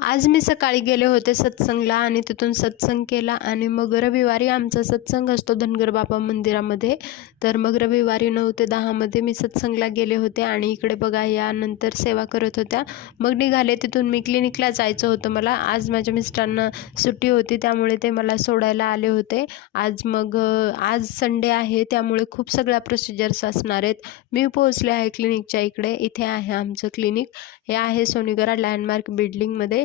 आज मी सकाळी गेले होते सत्संगला आणि तिथून सत्संग केला आणि मग रविवारी आमचा सत्संग असतो धनगर बाबा मंदिरामध्ये. तर मग रविवारी नऊ ते दहामध्ये मी सत्संगला गेले होते आणि इकडे बघा यानंतर सेवा करत होत्या. मग निघाले तिथून मी क्लिनिकला जायचं होतं मला. आज माझ्या मिस्टरांना सुट्टी होती त्यामुळे ते मला सोडायला आले होते. आज मग आज संडे आहे त्यामुळे खूप सगळ्या प्रोसिजर्स असणार आहेत. मी पोहोचले आहे क्लिनिकच्या इकडे. इथे आहे आमचं क्लिनिक. हे आहे सोनीगरा लँडमार्क बिल्डिंगमध्ये.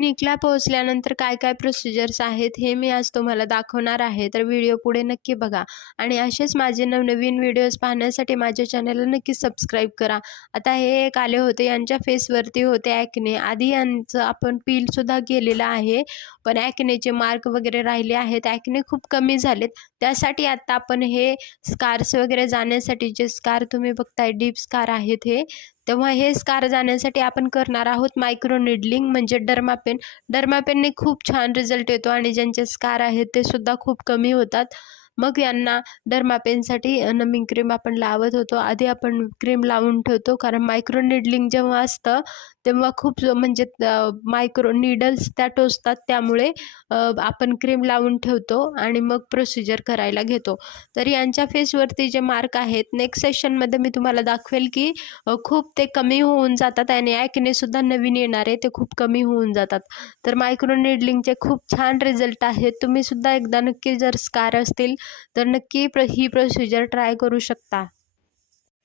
निकला पोहोचल्यानंतर काय काय प्रोसिजर्स आहेत हे मी आज तुम्हाला दाखवणार आहे. तर व्हिडिओ पुढे नक्की बघा. आणि असेच माझे नवनवीन व्हिडिओज पाहण्यासाठी माझ्या चॅनलला नक्की सबस्क्राईब करा. आता हे एक आले होते यांच्या फेसवरती होते ॲकने आधी यांचं आपण पीलसुद्धा केलेलं आहे पण ॲकनेचे मार्क वगैरे राहिले आहेत. ॲकने खूप कमी झालेत. त्यासाठी आत्ता आपण हे स्कार्स वगैरे जाण्यासाठी जे स्कार तुम्ही बघताय डीप स्कार आहेत हे तेव्हा हे स्कार जाण्यासाठी आपण करणार आहोत मायक्रो निडलिंग म्हणजे डर्मापेन डर्मापेनने खूप छान रिझल्ट येतो आणि ज्यांचे स्कार आहेत ते सुद्धा खूप कमी होतात. मग यांना डर्मापेनसाठी नमिंग क्रीम आपण लावत होतो. आधी आपण क्रीम लावून ठेवतो कारण मायक्रो निडलिंग जेव्हा असतं तेव्हा खूप म्हणजे मायक्रो निडल्स त्या टोचतात. त्यामुळे आपण क्रीम लावून ठेवतो आणि मग प्रोसिजर करायला घेतो. तर यांच्या फेसवरती जे मार्क आहेत नेक्स्ट सेशनमध्ये मी तुम्हाला दाखवेल की खूप ते कमी होऊन जातात आणि ॲकनेसुद्धा नवीन येणारे ते खूप कमी होऊन जातात. तर मायक्रो निडलिंगचे खूप छान रिझल्ट आहेत. तुम्ही सुद्धा एकदा नक्की जर स्कार असतील तर नक्की प्र ही प्रोसिजर ट्राय करू शकता.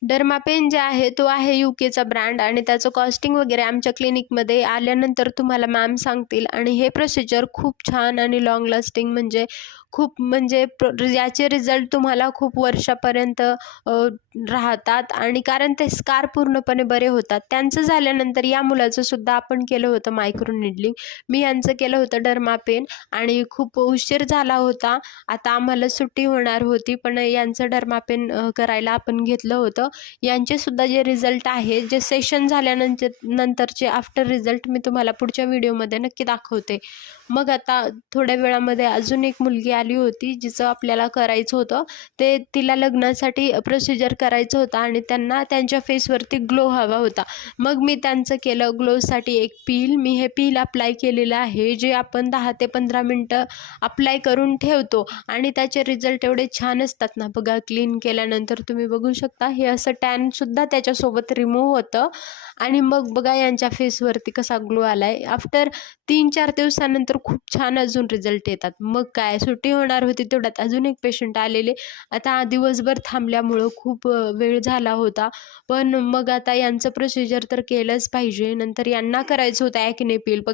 डर्मापेन जे आहे तो आहे यू केचा ब्रँड आणि त्याचं कॉस्टिंग वगैरे आमच्या क्लिनिकमध्ये आल्यानंतर तुम्हाला मॅम सांगतील. आणि हे प्रोसिजर खूप छान आणि लॉंग लास्टिंग म्हणजे खूप म्हणजे प्र याचे रिझल्ट तुम्हाला खूप वर्षापर्यंत राहतात. आणि कारण ते स्कार पूर्णपणे बरे होतात. त्यांचं झाल्यानंतर या मुलाचं सुद्धा आपण केलं होतं मायक्रो निडलिंग मी यांचं केलं होतं डर्मापेन आणि खूप उशीर झाला होता. आता आम्हाला सुट्टी होणार होती पण यांचं डर्मापेन करायला आपण घेतलं होतं. यांचे सुद्धा जे रिझल्ट आहे जे सेशन झाल्यानंतर नंतरचे आफ्टर रिझल्ट मी तुम्हाला पुढच्या व्हिडिओमध्ये नक्की दाखवते. मग आता थोड्या वेळामध्ये अजून एक मुलगी आली होती जिचं आपल्याला करायचं होतं. ते तिला लग्नासाठी प्रोसिजर करायचं होतं आणि त्यांना त्यांच्या फेसवरती ग्लो हवा होता. मग मी त्यांचं केलं ग्लोसाठी एक पील मी हे पील अप्लाय केलेलं आहे जे आपण दहा ते पंधरा मिनटं अप्लाय करून ठेवतो. आणि त्याचे रिझल्ट एवढे छान असतात ना बघा क्लीन केल्यानंतर तुम्ही बघू शकता. हे असं टॅनसुद्धा त्याच्यासोबत रिमूव्ह होतं. आणि मग बघा यांच्या फेसवरती कसा ग्लो आला आहे आफ्टर तीन चार दिवसानंतर खूप छान अजून रिझल्ट येतात. मग काय सुट्टी होणार होती तेवढ्यात अजून एक पेशंट आलेले. आता दिवसभर थांबल्यामुळं खूप वेळ झाला होता. पण मग आता यांचं प्रोसिजर तर केलंच पाहिजे. नंतर यांना करायचं होतं ॲकने पील बघा